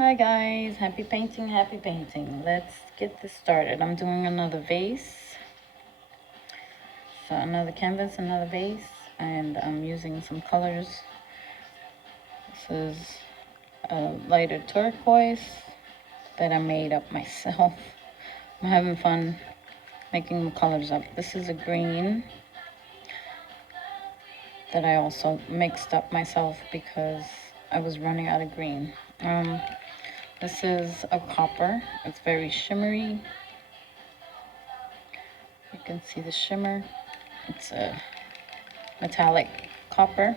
Hi guys, happy painting, happy painting. Let's get this started. I'm doing another vase. So another canvas, another vase, and I'm using some colors. This is a lighter turquoise that I made up myself. I'm having fun making the colors up. This is a green that I also mixed up myself because I was running out of green. This is a copper. It's very shimmery. You can see the shimmer. It's a metallic copper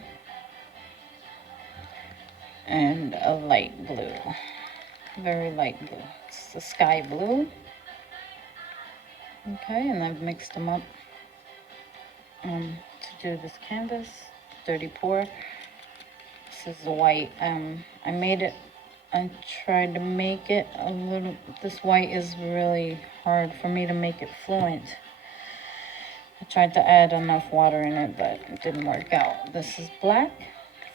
and a light blue, very light blue. It's the sky blue. Okay, and I've mixed them up to do this canvas, dirty pour. This is the white. I made it, I tried to make it a little, this white is really hard for me to make it fluent. I tried to add enough water in it, but it didn't work out. This is black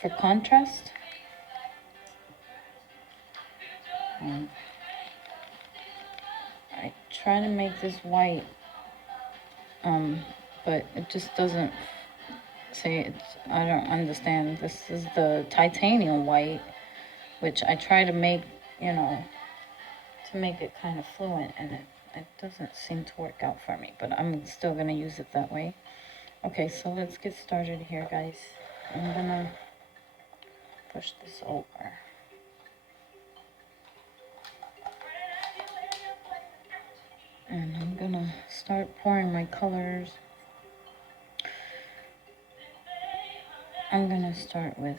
for contrast. I try to make this white, but it just doesn't say it's, I don't understand. This is the titanium white, which I try to make, to make it kind of fluent, and it doesn't seem to work out for me, but I'm still gonna use it that way. Okay, so let's get started here, guys. I'm gonna push this over. And I'm gonna start pouring my colors. I'm gonna start with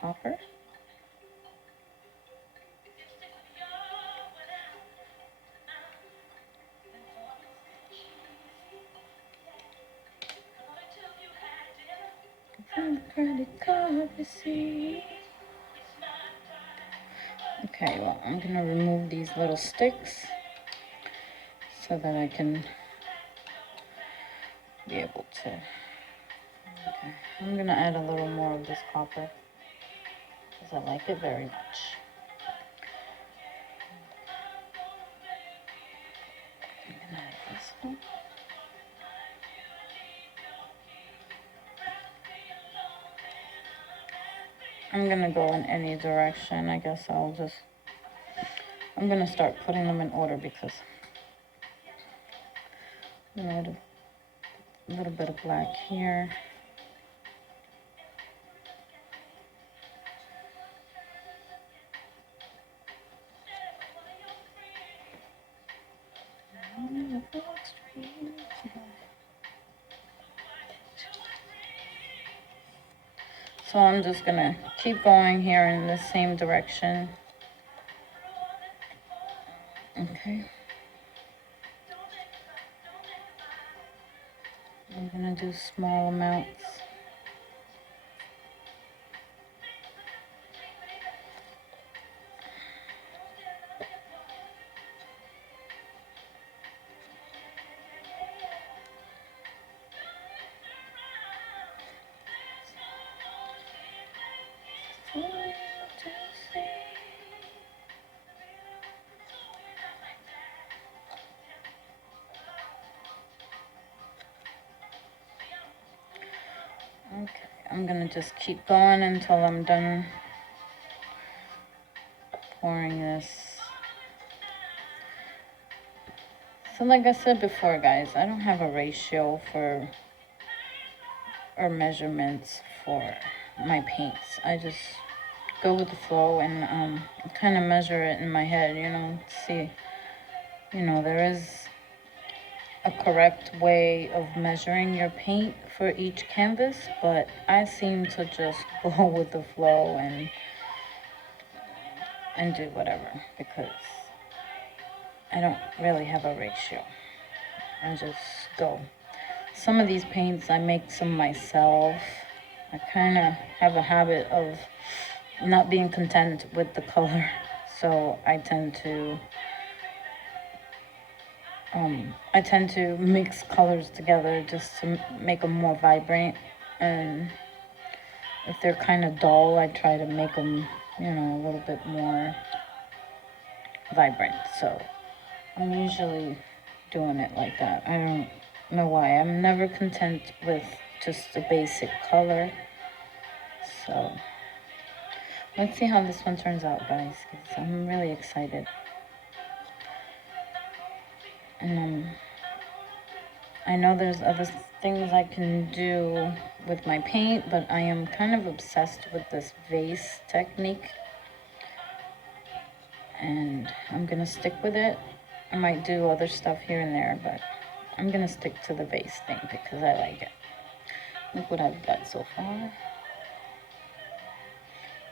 copper. Credit card receipt. Okay, well, I'm gonna remove these little sticks so that I can be able to. Okay, I'm gonna add a little more of this copper because I like it very much. I'm gonna add this one. I'm gonna go in any direction. I guess I'm gonna start putting them in order because I'm gonna add a little bit of black here. So I'm just gonna keep going here in the same direction. Okay. I'm gonna do small amounts. Okay, I'm gonna just keep going until I'm done pouring this. So like I said before, guys, I don't have a ratio for or measurements for my paints. I just go with the flow and kind of measure it in my head, see, there is a correct way of measuring your paint for each canvas, but I seem to just go with the flow and do whatever because I don't really have a ratio. I just go. Some of these paints I make some myself. I kind of have a habit of not being content with the color, so I tend to mix colors together just to make them more vibrant, and if they're kind of dull, I try to make them you know, a little bit more vibrant. So I'm usually doing it like that. I don't know why. I'm never content with just a basic color. So let's see how this one turns out, guys, because I'm really excited. And I know there's other things I can do with my paint, but I am kind of obsessed with this vase technique. And I'm going to stick with it. I might do other stuff here and there, but I'm going to stick to the vase thing because I like it. Look what I've got so far.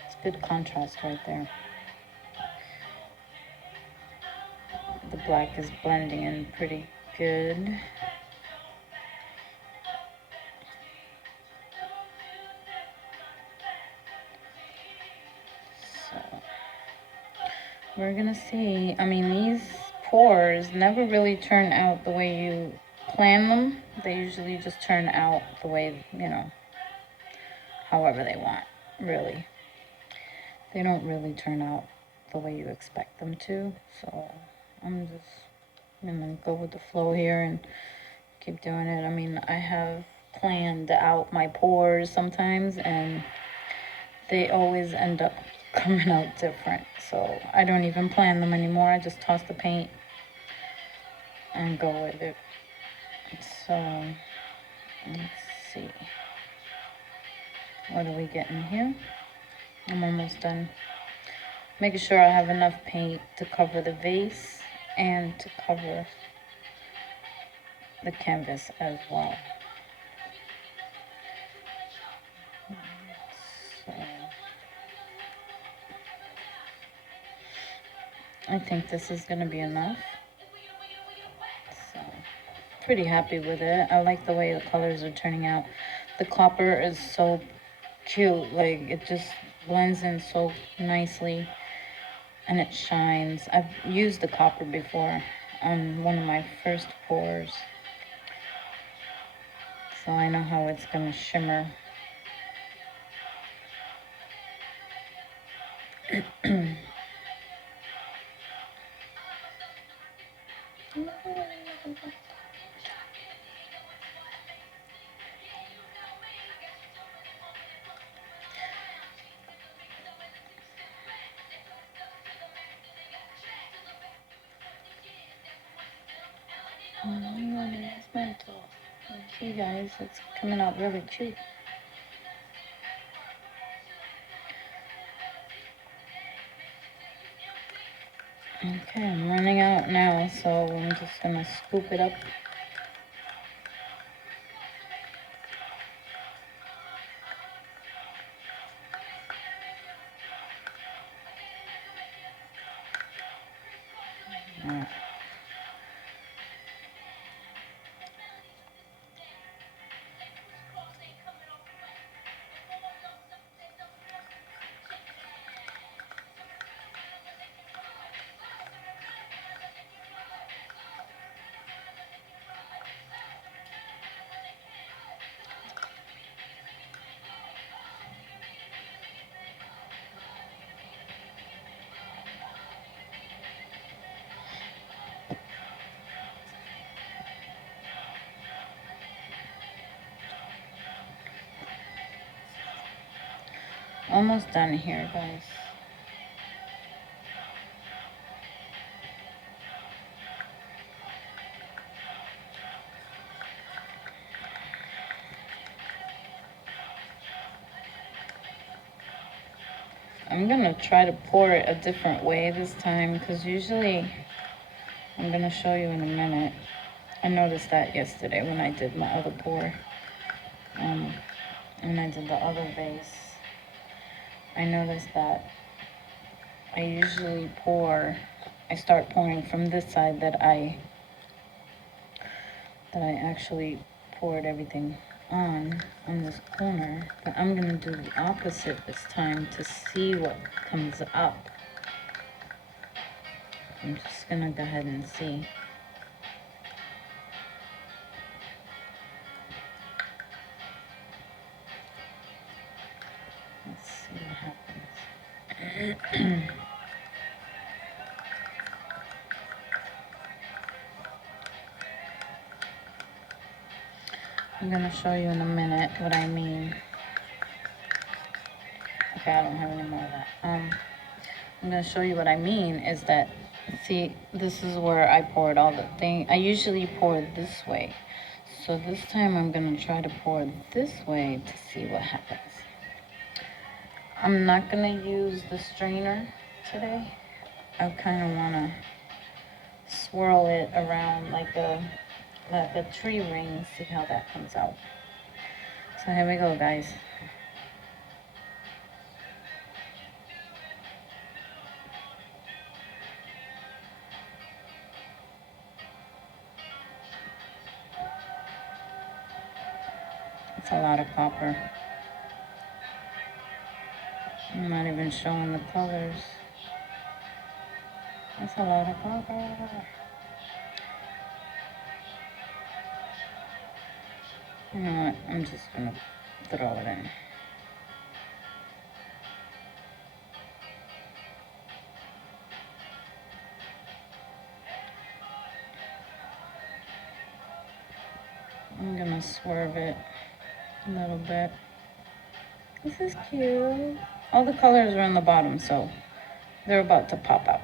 It's good contrast right there. The black is blending in pretty good. So we're gonna see. I mean, these pours never really turn out the way you plan them. They usually just turn out the way, you know, however they want, really. They don't really turn out the way you expect them to. So I'm just gonna go with the flow here and keep doing it. I mean, I have planned out my pours sometimes, and they always end up coming out different. So I don't even plan them anymore. I just toss the paint and go with it. So let's see. What are we getting here? I'm almost done. Making sure I have enough paint to cover the vase and to cover the canvas as well. So I think this is going to be enough. So pretty happy with it. I like the way the colors are turning out. The copper is so cute. Like, it just blends in so nicely and it shines. I've used the copper before on one of my first pours, so I know how it's going to shimmer. It's mental. See, guys, it's coming out really cute. Okay, I'm running out now, so I'm just gonna scoop it up. Almost done here, guys. I'm gonna try to pour it a different way this time, because usually, I'm gonna show you in a minute. I noticed that yesterday when I did my other pour. When I did the other vase, I noticed that I usually I start pouring from this side that I actually poured everything on this corner, but I'm gonna do the opposite this time to see what comes up. I'm just gonna go ahead and see. Let's see what happens. I'm gonna show you in a minute what I mean. Okay, I don't have any more of that. I'm gonna show you what I mean is that, see, this is where I poured all the thing. I usually pour this way. So this time I'm gonna try to pour this way to see what happens. I'm not gonna use the strainer today. I kind of wanna swirl it around like a tree ring, see how that comes out. So here we go, guys. It's a lot of copper. I'm not even showing the colors. That's a lot of copper. You know what? I'm just gonna throw it in. I'm gonna swerve it a little bit. This is cute. All the colors are on the bottom, so they're about to pop out.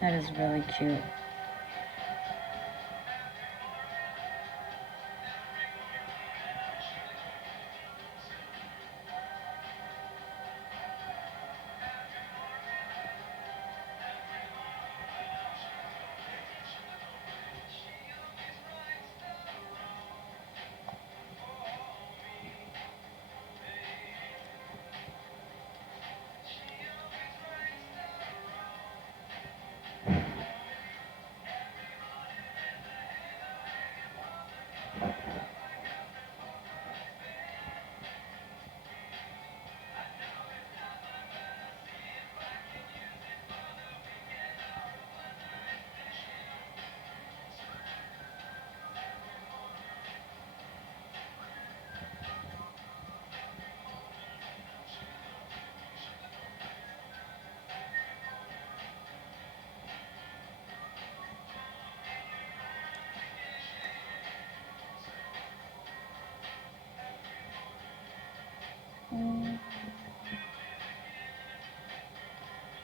That is really cute.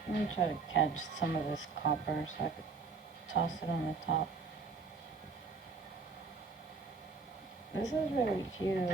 I'm gonna try to catch some of this copper so I could toss it on the top. This is really cute.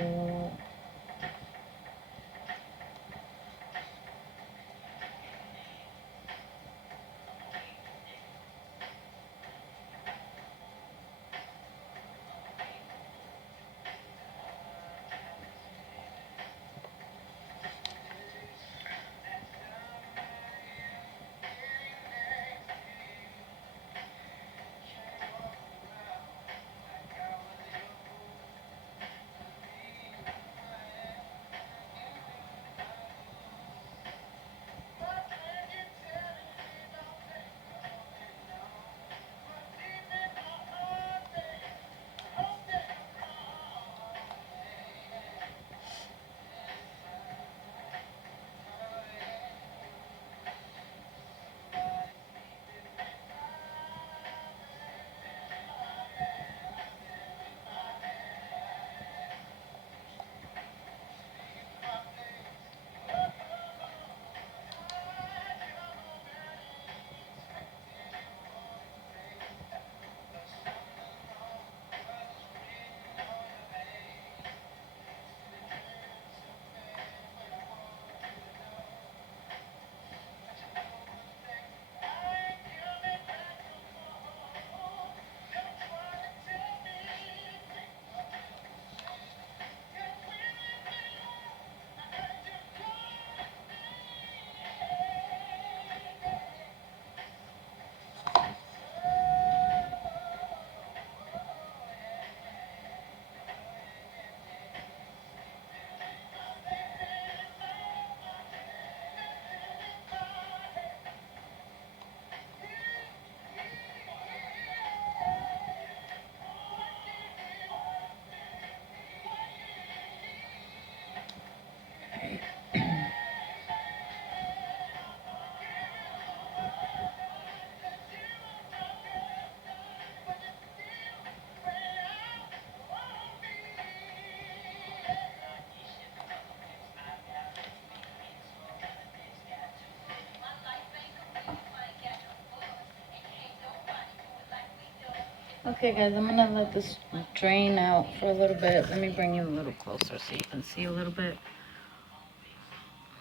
Okay guys, I'm gonna let this drain out for a little bit. Let me bring you a little closer so you can see a little bit.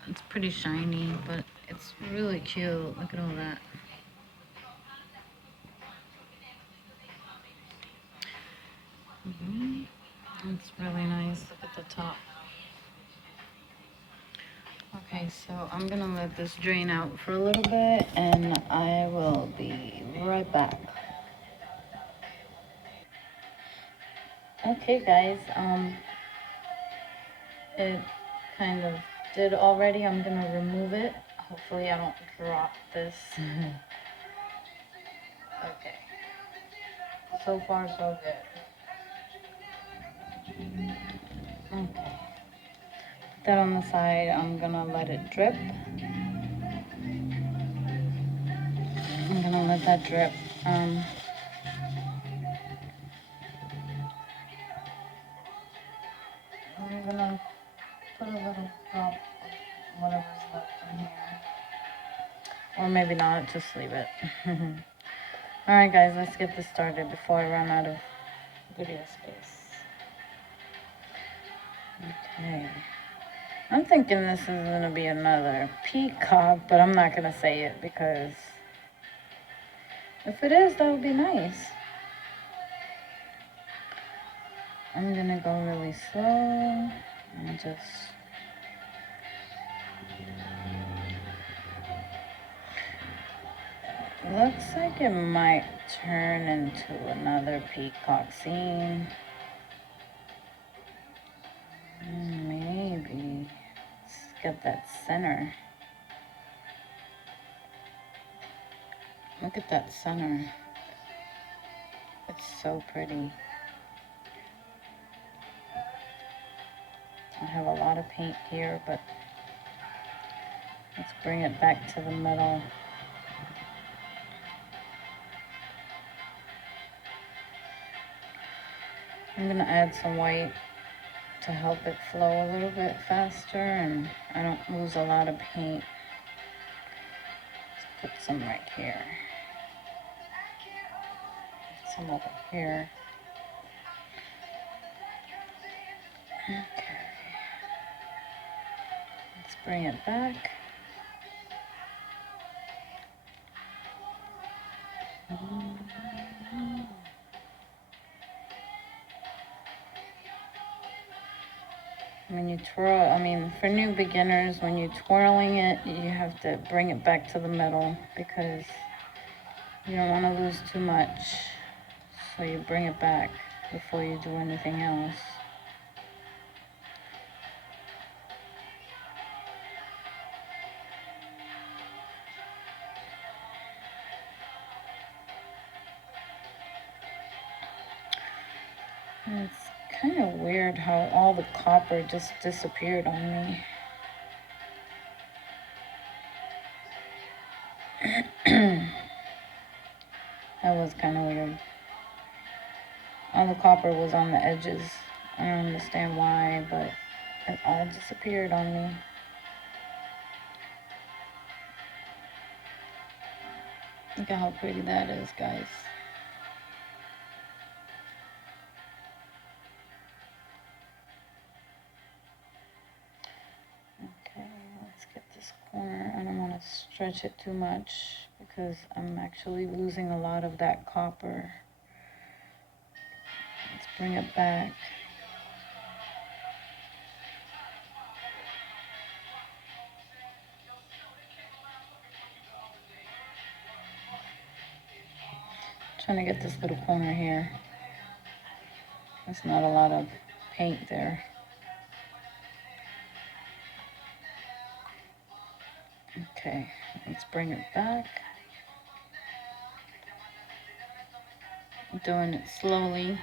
It's pretty shiny, but it's really cute. Look at all that. It's really nice. Look at the top. Okay, so I'm gonna let this drain out for a little bit and I will be right back. Okay guys, it kind of did already. I'm gonna remove it. Hopefully I don't drop this. Okay. So far so good. Okay. Put that on the side. I'm gonna let it drip. I'm gonna let that drip. I'm gonna put a little drop of whatever's left in here. Or maybe not, just leave it. Alright guys, let's get this started before I run out of video space. Okay. I'm thinking this is gonna be another peacock, but I'm not gonna say it because if it is, that would be nice. I'm gonna go really slow and just looks like it might turn into another peacock scene. Maybe. Let's get that center. Look at that center. It's so pretty. I have a lot of paint here, but let's bring it back to the middle. I'm gonna add some white to help it flow a little bit faster and I don't lose a lot of paint. Let's put some right here. Some over here. Okay. Let's bring it back. When you twirl, for new beginners, when you're twirling it, you have to bring it back to the middle because you don't want to lose too much. So you bring it back before you do anything else. And it's kind of weird how all the copper just disappeared on me. That was kind of weird. All the copper was on the edges. I don't understand why, but it all disappeared on me. Look at how pretty that is, guys. Okay, let's get this corner. I don't want to stretch it too much because I'm actually losing a lot of that copper. Let's bring it back. Trying to get this little corner here. There's not a lot of paint there. Okay, let's bring it back. I'm doing it slowly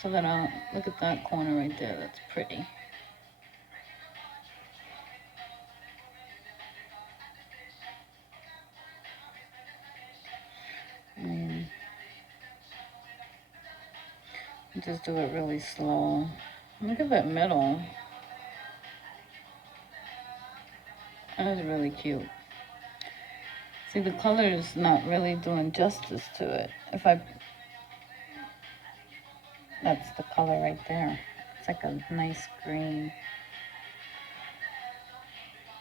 so that I'll look at that corner right there. That's pretty. Just do it really slow. Look at that middle. That is really cute. See, the color is not really doing justice to it. If I That's the color right there. It's like a nice green.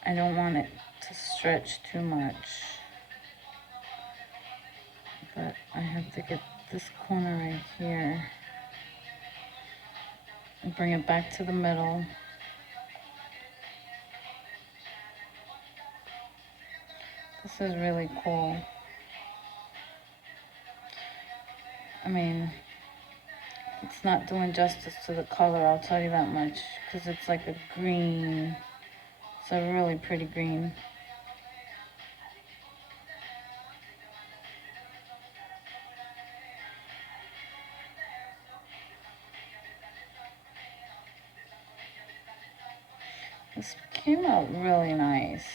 I don't want it to stretch too much, but I have to get this corner right here and bring it back to the middle. This is really cool. I mean, it's not doing justice to the color, I'll tell you that much, because it's like a green. It's a really pretty green. This came out really nice.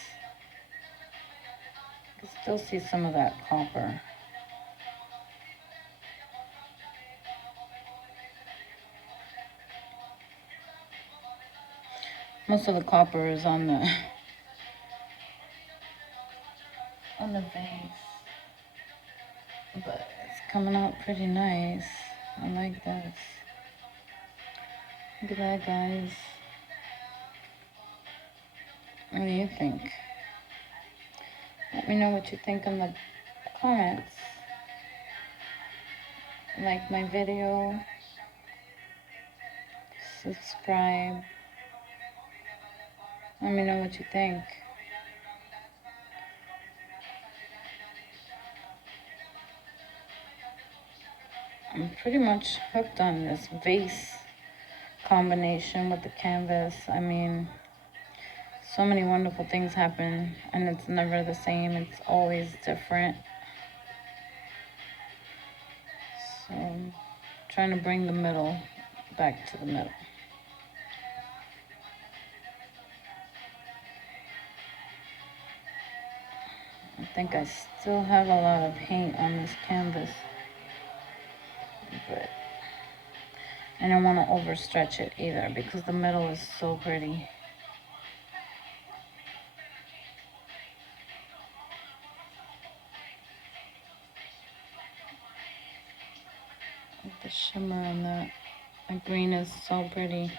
You can still see some of that copper. Most of the copper is on the vase, but it's coming out pretty nice. I like this. Look at that, guys. What do you think? Let me know what you think in the comments. Like my video, subscribe. Let me know what you think. I'm pretty much hooked on this vase combination with the canvas. I mean, so many wonderful things happen, and it's never the same. It's always different. So I'm trying to bring the middle back to the middle. I think I still have a lot of paint on this canvas, but I don't want to overstretch it either because the middle is so pretty. The shimmer on that. The green is so pretty.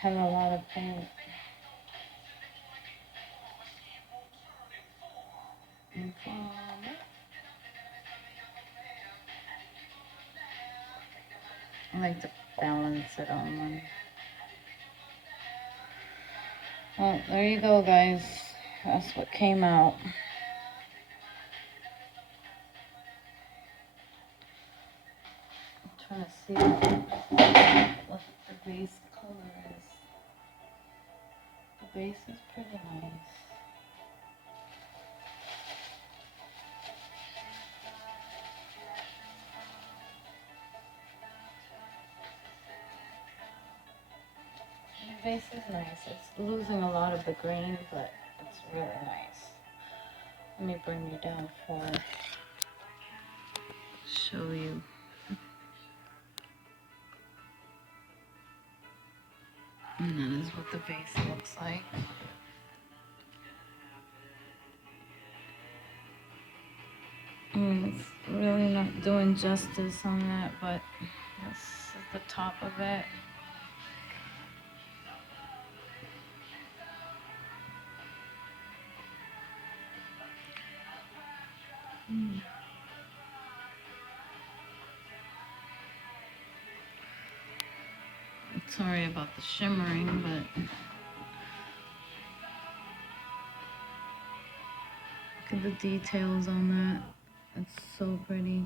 Have a lot of paint. I like to balance it on one. Well, there you go, guys. That's what came out. I'm trying to see what the base color is. The base is pretty nice. The base is nice. It's losing a lot of the green, but it's really nice. Let me bring you down for show you. And that is what the vase looks like. It's really not doing justice on that, but this is the top of it. Sorry about the shimmering, but look at the details on that. It's so pretty.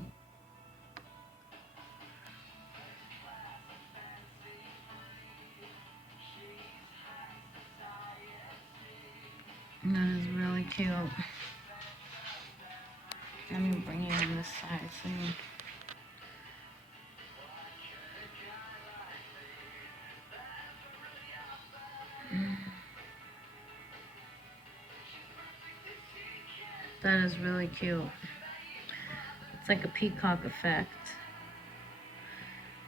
And that is really cute. Let me bring you on this side so you... That is really cute. It's like a peacock effect,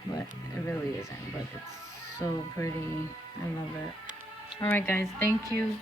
but it really isn't, but it's so pretty. I love it. All right, guys, thank you.